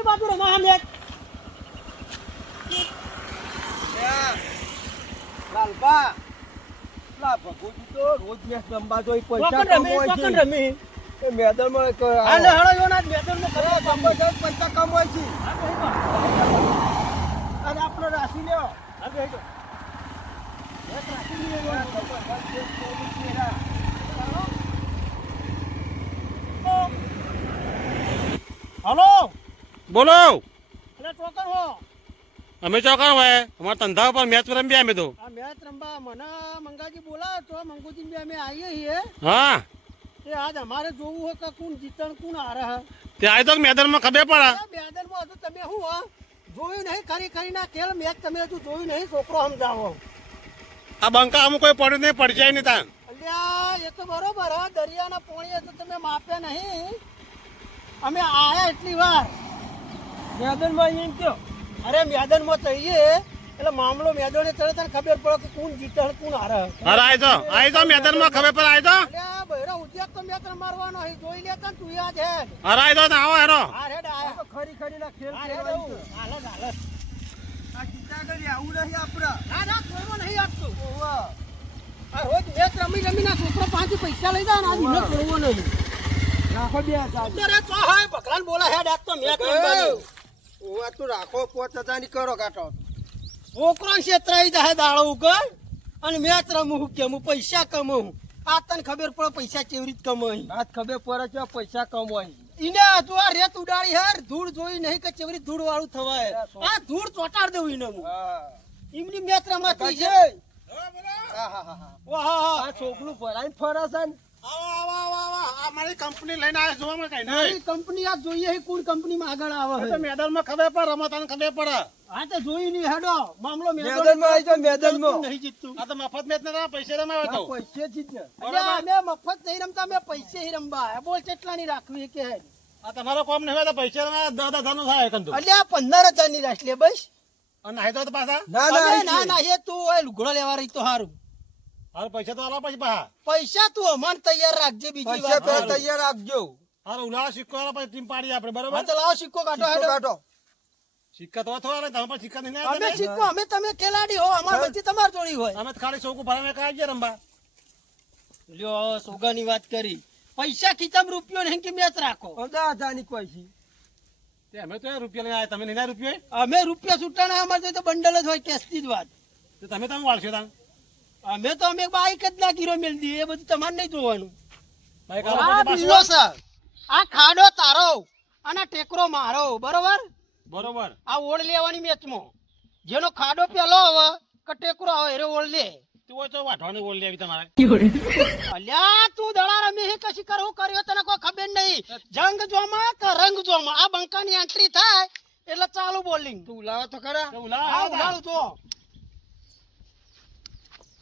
કઈ બાજુ રમા મેચ લાલબા લા ભગુજી તો રોજ મેચ રમવા જોઈ પૈસા ચોકન રમી એ મેદાનમાં હાલે હળો જો ના મેદાનમાં કરો પૈસા કમાય છે અને આપણો રાશિ લ્યો હા બેજો એક રાખી લીધો હલો બોલો એટલે ટોકન હો અમે ચોકણ હોય અમારા ધંધા પર મેચ રમ્યા અમે તો આ મેચ રમવા મને મંગાજી બોલાવે તો મંગુજી બી અમે આવીએ છીએ હા તે આજ અમારે જોવું હોય કે કોણ જીતણ કોણ હારે હે તે આવી તો મેદાનમાં ખબર પડે મેદાનમાં હજુ તમે શું હો જોયું નહીં ખરી ખરી ના ખેલ મેચ તમે હજુ જોયું નહીં છોકરો સમજાવો આ બંકા અમુક કોઈ પડ્યું નહીં પડી જાય નહીં તાન અલ્યા એ તો બરોબર હા દરિયાના પોણીએ તો તમે માપ્યા નહીં અમે આયા એટલી વાર મેદાનમાં એમ કયો અરે મેદાનમાં જઈએ એટલે મામલો મેદાને ચડે તને ખબર પડે કે કોણ જીતે અને કોણ હારે અરે આવી તો મેદાનમાં ખબર પડે આવી તો અલ્યા બહેરા ઉદ્યોગ તો મેચ મારવાનો અહીં જોઈ લેતા ને તું યાદ હેડ અરે આવી તો આવો હેરો હા હેડ આયા ખરી ખરી ના ખેલ હા હેડ ખેલવાનું છે. હાલત હાલત આ ગીતા કરી આવું નહીં આપડા ના ના કોઈમાં નહીં આપતું આ રોજ મેચ રમી રમીને છોકરો પાંચ પૈસા લઈ જાય ને આજ મને જોવો નહીં રાખો બે હજાર અત્યારે ચો હોય ભગવાન બોલા હેડ આજ તો મેચ રમવાની ઓવા તું રાખો 5000 ની કરો કાઢો છોકરો છેતરાઈ જાય દાડો ઉગર અને મેચ રમું હું કેમ હું પૈસા કમાઉં આ તને ખબર પડે પૈસા કેવી રીતે કમાઈ આજ ખબર પડે છે પૈસા કમાય ઈને તું આ રેત ઉડાડી હેર ધૂળ જોઈ નહીં કે કેવી રીતે ધૂળ વાળું થવાય આ ધૂળ ચોટાડ દેવું ઈને હું હા એમની મેચ રમાતી છે હા હા હા વાહ હા હા આ છોકરું ભરાઈને ફરે છે ને આવો આ મારી કંપની લઈને આવ્યો જોવા મળે કઈ મારી કંપની આ જોઈએ છે કોણ કંપનીમાં આગળ આવે છે મેદાનમાં ખબર પડે રમતાને ખબર પડે હા તો જોઈ નહીં હેડો મામલો મેદાનમાં આવી જાઓ, મેદાનમાં. નહીં જીતતું આ તો મફત મેચ ના પૈસા રમાવે તો પૈસે જ ને અલ્યા, અમે મફત નહીં રમતા અમે પૈસે હી રમવા બોલ કેટલા ની રાખવી કે આ તમારો કોમ નહીં હોય તો પૈસા રમાવે 10,000 નું થાય કંતુ અલ્યા 15,000 ની રાખ લે બસ અને નહીં તો પાછા ના અબે ના ના એ તું ઓય લુગડો લેવા રહી તો હારું હાલ પૈસા તો આલા પછી પાછા પૈસા તું અમન તૈયાર રાખજે બીજી પૈસા વાત પેલા તૈયાર રાખજો હાલ ઉલાળા સિક્કો આલા પછી ટીમ પાડી આપણે હા બરોબર તો લાવો સિક્કો કાઢો સિક્કો હેડો કાઢો સિક્કા તો થવા તમે પણ સિક્કા નહીં અમે આવ્યા સિક્કો અમે તમે ખેલાડી હો અમાર બધી તમાર જોડી હોય અમે તો ખાલી ચોકું ભરાવે કાઢીએ રમવા લ્યો સોગાની વાત કરી પૈસા ખીચામ રૂપિયો નહીં કે મેચ રાખો 10,000 ની કોઈ છે તે અમે તો રૂપિયા લઈને આવ્યા તમે નહીં રૂપિયા અમે રૂપિયા છૂટાણા અમારે તો બંડલ જ હોય કેસથી જ વાત તો તમે તો વાળશો તાન અમે તો અમે બાઈક જ ના ગીરો મેલ દઈએ એ બધું તમારે નહીં જોવાનું ભાઈ આ કાલો પછી બિલ્લો પાછો છે આ ખાડો તારો અને ટેકરો મારો બરોબર બરોબર આ ઓળ લેવાની મેચમાં જેનો ખાડો પેલો આવે કે ટેકરો આવે એરો ઓળ લે તું હોય તો વાઢવાની બોલ લેવી તમારે અલ્યા તું દડા રમી હે કશી કરવું કર્યો તને કોઈ ખબર નહીં જંગ જોમાં કે રંગ જોમાં આ બંકાની એન્ટ્રી થાય એટલે ચાલુ બોલિંગ તું લાવો તો ખરા તો આ ઉલાળા ઉડાડું તો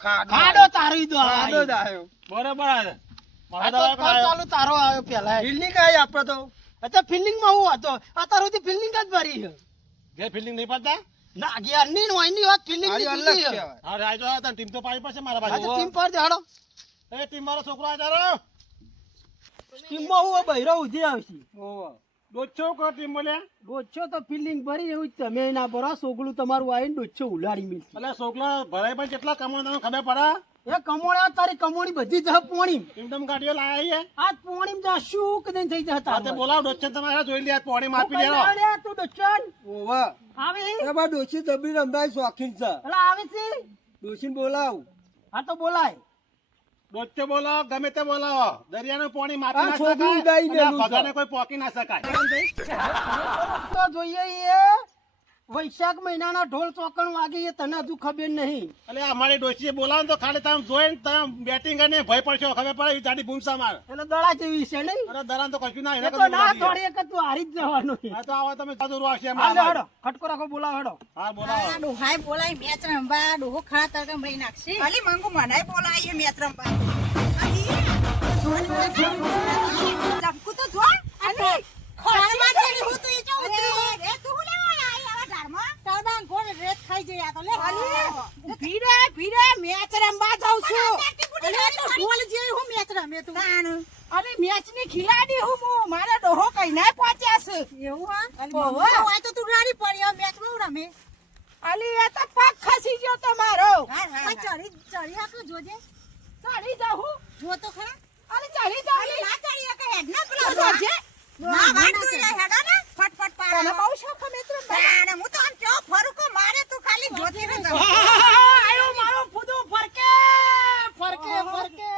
ખાડો ખાડો તારી દો ખાડો જ આવ્યો બરોબર આવે આ તો કોલ ચાલુ તારો આવ્યો પેલા ફિલ્ડિંગ આવી આપણે તો અચ્છા ફિલ્ડિંગ માં હું હતો અત્યાર સુધી ફિલ્ડિંગ જ ભરી છે ઘેર ફિલ્ડિંગ નહીં પાડતા ના અગિયારની ને વાયની વાત ફિલ્ડિંગ આ ની અલગ જુદી છે કહેવાય હા રાજો હતા ટીમ તો પાડી પાસે મારા આ તો બાજુ ટીમ પર દેડો એ ટીમ મારો છોકરો આ તારો ટીમ માં હું બૈરો ઉધી આવશે ઓવા દોચ્ચો કો ટીમ બોલ્યા ડોચ્છો તો ફિલ્ડિંગ ભરી એવું જ તમે ના ભરો સોગલું તમારું આવીને ડોચ્છો ઉલાડી મિલશે એટલે છોકરા ભરાય પણ કેટલા કમાવા તમને ખબર પડે એ કમોળ્યા તારી કમોણી બધી જ પોણી એકદમ ગાડીઓ લાયા આ પોણી જા શું કદન થઈ જતા આ તે બોલાવ ડોચ્ચન તમારે જોઈ લે પોણી માપી લેરો તું ડોચ્ચન ઓવા આવે એમાં ડોશી દબી રમવાય શોખીન છે એટલે આવે છે ડોશીને બોલાવ હા તો બોલાય ડોચ્ચો બોલાવો ગમે તે બોલાવો દરિયાનું પાણી માપી આ ના છોકરું શકાય ઉડાઈ અને આ દેલું છે. ભગાને કોઈ પોકી ના શકાય તો જોઈએ એ વૈશાખ મહિનાના ઢોલ ચોકણ વાગે એ તને હજુ ખબર નહીં એટલે અમારી ડોશીએ બોલાવો ને તો ખાલી તમે જોઈને તમે બેટિંગ કરીને ભય પડશો ખબર પડે એ જાડી બૂમસા માર એટલે દડા જેવી છે નહીં અરે દરાન તો કશું ના એ એને તો ના થોડી એક તું હારી જ જવાનું છે હા તો આવો તમે સાદું આવશે હાલો હેડો ખટકો રાખો બોલાવો હેડો હા બોલાવો આ ડોહાય બોલાય મેચ રમવા ડોહો ખા તરકે મહી નાખશે ખાલી મંગુ મનાય બોલાય એ મેચ રમવા ચમકુ તો જો અને ખોળમાં જેલી હું તો એ જો ઉતરી રે તું હું લેવા આઈ આવા ધારમાં તરબાન ગોળ રેત ખાઈ જઈ આ તો લે ભીડે ભીડે મેચ રમવા જાઉં છું અરે તો ઢોલ જેવી હું મેચ રમે તું અરે મેચ ની ખિલાડી હું મારા ડોહો કઈ ના પહોંચ્યા છે એવું હા ઓહો હોય તો તું રાડી પડ્યો મેચ બહુ રમે અલી એ તો પગ ખસી ગયો તો મારો ચડી ચડી આકો જોજે ચડી જાઉં જો તો ખરા અરે ચડી જાઉં અલી ના ચડી આકે હેડ ના પેલો જોજે ના વાટ તું હેડા ને ફટફટ તને પાડે બહુ શોખ મિત્રો ના હું તો આમ કેવો ફરું કો મારે તું ખાલી જોતી રહે આયો મારો ફૂદો ફરકે ફરકે ફરકે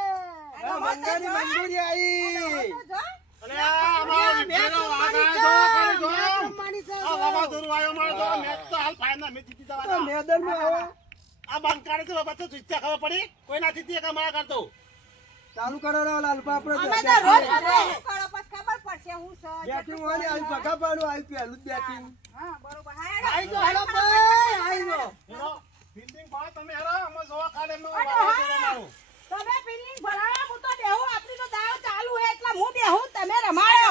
બંગાળી મંજૂરી આવી અલે આ અમારો વિભેરો આગાય જો ખાલી જો આ વાવાઝોડું આવ્યો મારો તો મેચ તો હાલ ફાઈનલ મેચ જીતી તો જવાના મેદાનમાં આવો આ બંકાળી તો બાબત તો જીત્યા ખબર પડી કોઈ ના જીતી કે મારા કરતો ચાલુ કરો રો લાલપા આપણે અમે તો રોજ કરો પછી ખબર પડશે હું સર બેટિંગ વાળી આજ ભગા પાડું આજ પહેલું જ બેટિંગ હા બરોબર આઈ જો હેલો ભાઈ આઈ જો હેરો ફિલ્ડિંગ બા તમે હેરો અમે જોવા ખાલે અમે અરે વાવાઝોડું હા. મારું તમે ફિલ્ડિંગ ભરાયા હું તો દેહું આપણી તો દાવ ચાલુ હે એટલે હું દેહું તમે રમાડો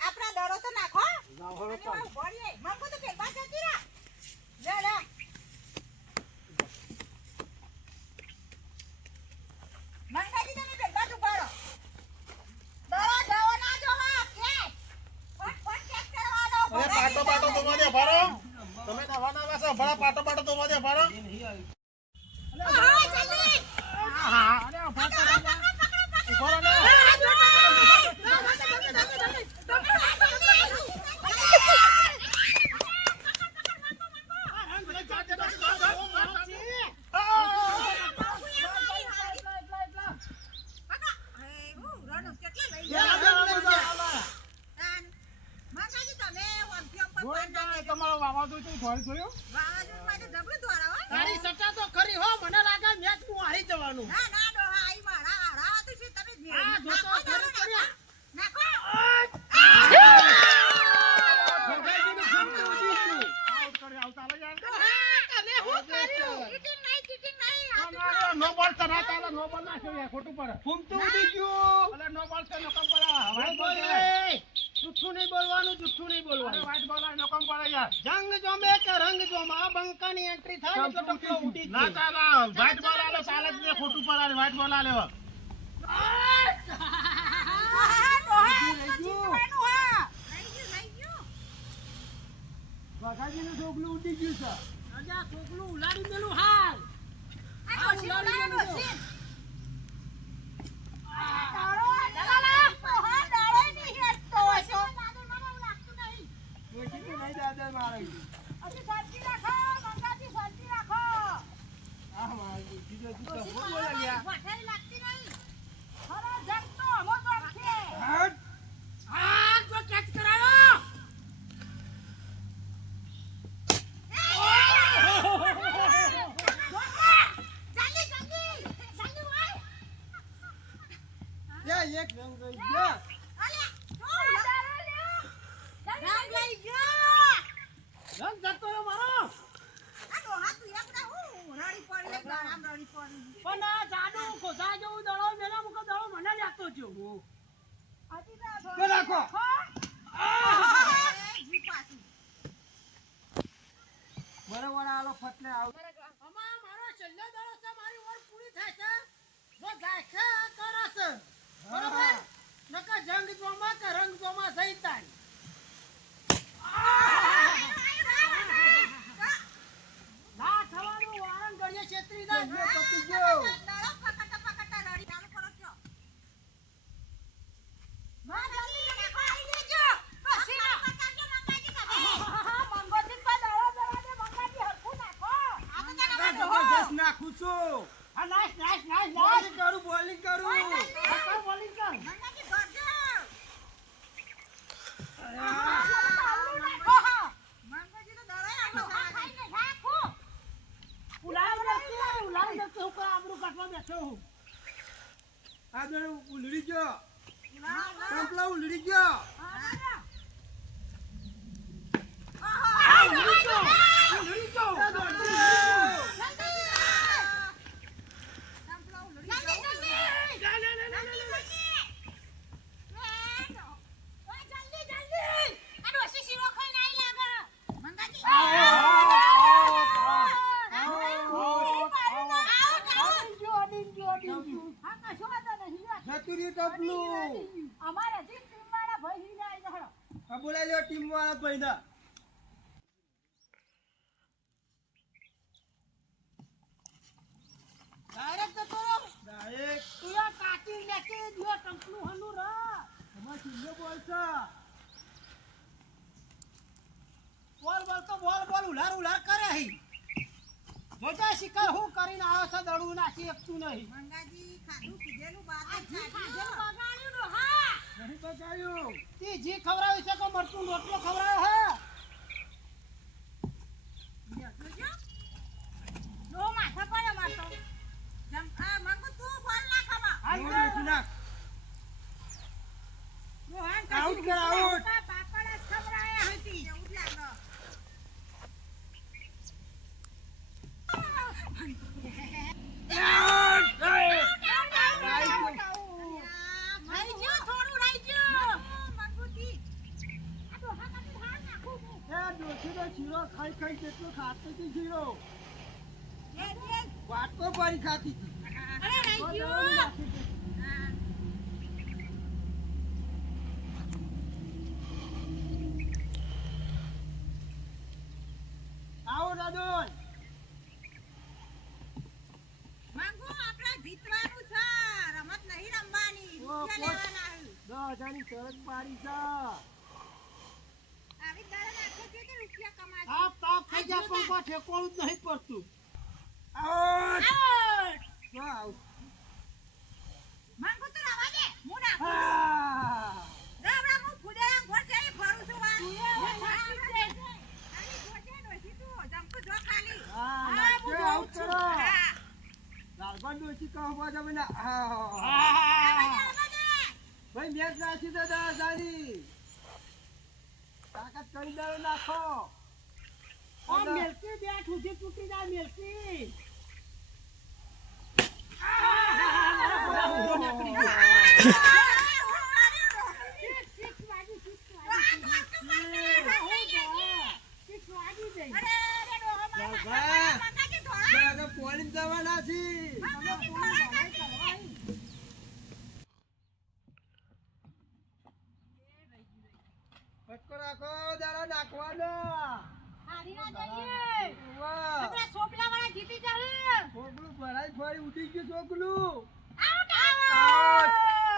આપણા ડરો તો નાખો ના હોરો અને વાવ ભરીએ મકો તો ફેરવા જતી રા લે લે મંગાજી તમે ફેરવા જ ઉભારો ડરો ડરો ના જોવા કે ફટ ચેક કરવાનો અરે પાટો પાટો તો દે ભરો તમે નવાના વાસો ભરા પાટો પાટો તો દે ભરો હા જલ્દી હા અરે ઉભો તો ઉભો રહો તમારો વાવાઝોડું જોયું તારી સટ્ટા તો ખરી હો મને લાગે મેચ હું હારી જવાનું આ જોતો ખરી કર્યા ભગાઈજીનું ફૂમતું ઉડી ગયું. આઉટ કરી આવતા લે યાર તમે હું કર્યું નો બોલ તો ના ચાલે નો બોલ ના છે યાર ખોટું પડે ફૂમતું ઉડી ગયું અલે નો બોલ છે નકમ પડે વાઈટ બોલ છે બોલે જુઠ્ઠું નહીં બોલવાનું જુઠ્ઠું નહીં અરે બોલવાનું વાઈટ બોલ આ નકમ પડે યાર જંગ જોમે કે રંગ જોમે આ બંકાની એન્ટ્રી થાય એટલે ટપલો ઉડી જ ના જાય. ચાલે વાઈટ બોલ આલે ચાલે જ ને ખોટું પડે વાઈટ બોલ આલે ભગાજીનું ઢોકલું ઉડી ગયું છે અજા છોકલું ઉલાડી મેલું હાલ ડોશી તો નહીં દાદા મારે આ મારે ડોશી તો તું તો હું બોલે લ્યા હટ આ જો કેચ કરાયો યા એક રંગ ગઈ ગયા રંગ જતો રહ્યો મારો પણ આ જાડુ ખોસા જેવું દડો મેલા મુકો દડો મને લાગતો છું તો રાખો બરાબર આલો ફટલે આવ અમાર મારો છેલ્લો દડો છે મારી ઓર પૂરી થાય છે જો જાય છે કરે છે બરોબર નકા જંગ જોમાં કે રંગ જોમાં સહી થાય ના થવાનું વારંગ ગળીએ છેતરી જાય પતી ગયો જબરદસ્ત નાખું છું આ નાઈસ નાઈસ નાઈસ બોલિંગ કરું બોલિંગ કરું નાઈસ બોલિંગ કર ઉલાવ નથી હું આબરૂ કાઢવા બેઠો હું આ દોડે ઉલડી ગયો કંપલા ઉલડી ગયો ઉલડી ગયો જતું રહ્યું ટપલું બોલાવી લ્યો ટીમ વાળા ભાઈના. ડાયરેક્ટ જતો રહો. ડાયરેક્ટ તું આ કાચી લેકે દિયો ટંકલું હનું રા. તમારે ટીમનો બોલ છે. બોલ બોલ તો બોલ બોલ ઉલાર ઉલાર કરે હી. જોજા શિકાર હું કરીને આવ્યો છે દડું નાખી એકતું નહીં. મંગાજી ખાધું પીધેલું બાત જ ખાધેલું સાચી. બગાડ્યું ને, હા. નહીં બગાડ્યું. તી જી ખવડાવી છે કે મરચું રોટલો ખવડાવ્યો હે. ડોહો માથા પર મારતો. મંગુ તું બોલ ના ખબર. હાલ બોલ તો. બેસી નાખ. ડોહાને આઉટ કશું કર, આઉટ. મોટા પાપડ જ ખવડાયા હતી. એવું જ લાગે. રહી ગયો, થોડું રહી ગયો. મંગુજી આ ડોહા કાઢી હાથ નાખું હું. એ ડોશીનો શીરો ખાઈ ખાઈ કેટલો ખાતી હતી શીરો. વાટકો પાડી ખાતી હતી. અરે રહી તો ગયો. દળાવી નાખી હતી. આવો દાદોન. મંગુ આપણે જીતવાનું છે. રમત નહીં રમવાની. ઓ, રૂપિયા પોચ. લેવાના. 10,000ની શરત પાડી છે. આવી દાડે નાખે છે કે રૂપિયા કમાશે. તાપ તાપ થઈ ગયા પણ કોઈ ઠેકોણું જ નહીં પડતું. આઉટ. આઉટ. જો આઉટ. મંગુ તું રવા દે. હું નાખું. હા. રાવડા હું ફુદેરા ઘોર જઈ ફરું છું વા. નાખી દે. ખાલી જોજે ડોશી તું. જમકુ જો ખાલી. હા, હું નાખજો, જોઉં આઉટ છું. કરો. હા. લાલભાઈ ડોશી કહો તમે ના. હા. રવા દે, રવા દે. ભાઈ મેચ નાખી દો 10,000ની. તાકાત કરી દો નાખો. આ મેલકી બેટ સુધી તૂટી જાય મેલકી. નીકળી ગયો. સિક્સ વાગી, સિક્સ આ વાગી. નાખું મને. સિક્સ વાગી ગઈ. અરે રે ડોહો મારા લાલભાઈ. મંગાજી ધોળા. તો પોલીસ જવાના છે. મંગાજી ધોળા કરી. ફટકો રાખો દાડા નાખવાનો. હારી ના જઈએ. વાહ. આપણા સોપલાવાળા જીતી જશે. છોકરું ભરાઈ ફરી ઉઠી ગયું છોકરું. Out, out.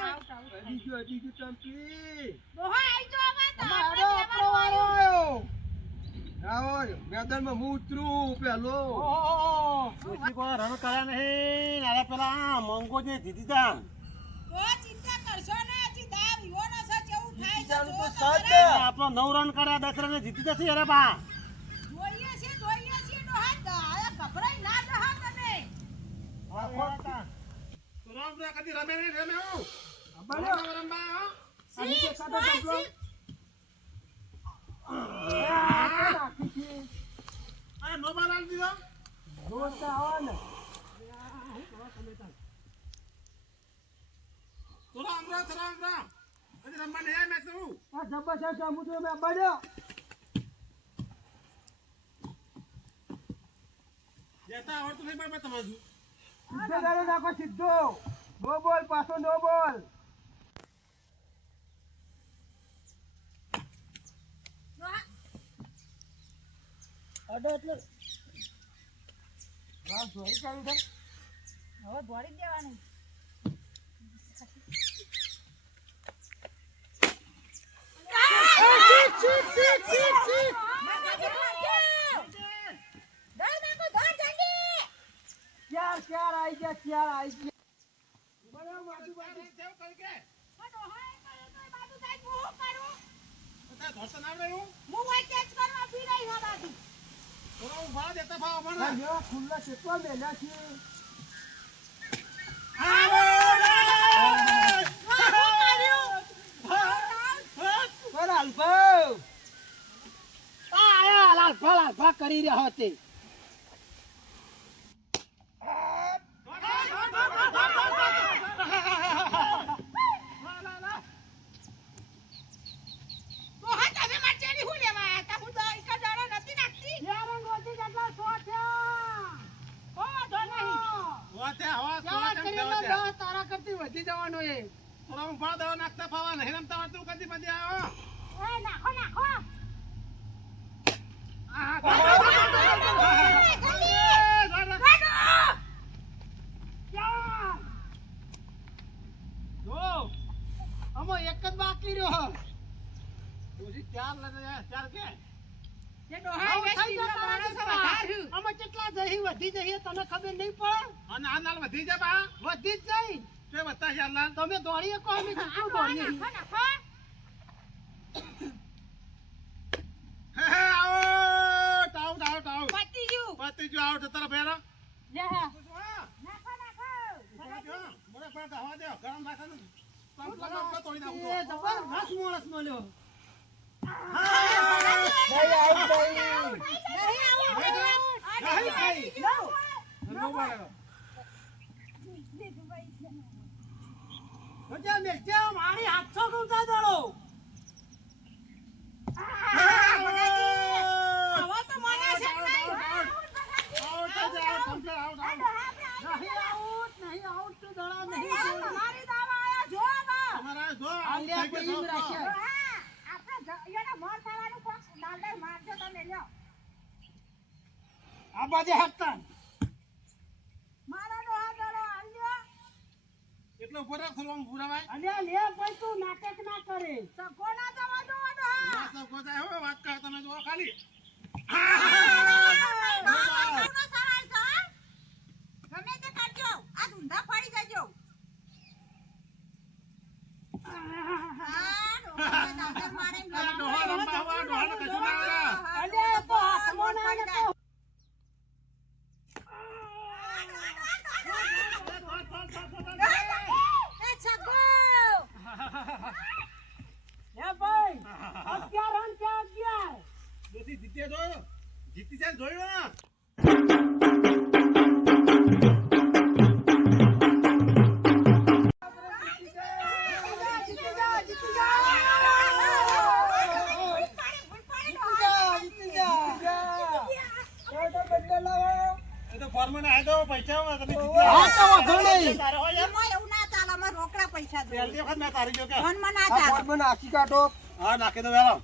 આઉટ. આઉટ. હજી ગયું ચંપી. ડોહા આઈ જો હવે તો આવો આપણે આપણો વારો આવ્યો. આવો મેદાનમાં હું ઉતરું પેલો. ડોશી કોઈ રન કર્યા નહીં. અરે પેલા મંગો જે જીતી જા. કોઈ ચિંતા કરશો ને. હજી દાવ યુવાનો છે કેવું થાય છે ચાલુ તો જો સાત તમારે. આપણો 9 રન કર્યા 10 રન જીતી જશે. અરે બા જોઈએ છીએ ડોહા દાયા ગભરાઈ ના જહા તમે. રામ કદી રમે નહીં રમે હું બન્યો. રમવા આ નીચે સાદો ડબલો. નાખી છે. આ મોબાઈલ આલી દીધો. જોર તો આવો ને. થોડા અમરા કદી રમવા નહીં મેચ હું આ જબરજસ્ત સમુદ્ર મેં બન્યો. જેતા આવડતું નહીં પણ તમારું સીધો દાડો નાખો સીધો. નો બોલ પાછો નો બોલ. ડોહા અડો એટલે હા સોરી ચાલુ થાય. હવે ભરી દેવાનું. મંગાજી નાખ્યો. દળ નાખો દળ જલ્દી. ચાર આઈ ગયા. બરાબર બાજુ. સેવ કરી કે પણ ડોહા એ કર્યો તો એ બાજુ જાય હું શું કરું. તાર ધોતન આવડે એવું હું વાય કેચ કરવા પી રહી હા બાજુ. થોડા ઉભા દેતા ભાવ હા, મને જો ખુલ્લા કેટલા મેલ્યા છે. પર હાલભાઈ. આયા લાલભા કરી રહ્યા તે. ડોહા તમે માચેડી હું લેવા આયા તા. હું દળ કા દળ નથી નાખતી. યારંગોથી જેટલા સો થયા. ઓ દળ નહીં. હોતે હવા કેવા તો કરીને દસ તારા કરતી વધી જવાનો એ. થોડા ઉભા દવા નાખતા ફાવા નહીં રમતા હોય તું કદી બધી આવ્યો નાખો નાખો જો આમાં એક જ બાકી રહ્યો પછી ચાર લઈને જાય, ચાર કે જે ડોહાઈ વેચી નો માણસ વધાર્યું. આમાં કેટલા જહી વધી જઈએ તને ખબર નહીં પડે અને આ નાલ વધી જાય બા વધી જ જાય તે બતા ચાર લાલ તમે દોડીએ કહો અમે કેટલું દોડીએ નાખો નાખો હે આવો આઉટ આઉટ આઉટ પતી ગયું. પતિ જો આઉટ તારા ફેરા લે હા. નાખો નાખો મને પર હવા દે ગરમ રાખે ને પંપ લગાવ તોડી નાખું એ જબરદસ્ત માણસ મળ્યો મારી 800 ગુંજા દળો હવે તો મને છે કે નહીં. નહીં આઉટ તો દડા નહીં તમારી દાવા આયા જો હવે આલ્યા કોઈ એમ રાખ્યા આપણે એને મોર થવાનું કોક ડાલર મારજો તમે લ્યો આ બાજે હાથતા મારો ડોહા દડો આલ્યો એટલો ઉપર ખોલવાનું પૂરાવાય અલ્યા લે ભાઈ તું નાટક ના કરે તો કોના જવા દો ડોહા ના સબ કોઈ હો વાત કર તમે જો ખાલી ડોહા સવાલ છે ગમે તે કરજો આ ધુંધા પડી જજો ડોહા રંબાવા ડોહાને કશું ના કરે અલ્યા તો હાથમાં ના ને તો લે ભાઈ 11 રન છે 11 દોસ્તી જીત્યા જો જીતી જાય જોયો ને એ તો ફોર્મન આય તો પૈસા તમે હા તો વાંધો નહીં એવું ના ચાલે અમારે રોકડા પૈસા પહેલી વખત મેં તારી ગયો કે ફોનમાં ના ચાલે હા નાખી દો વેરો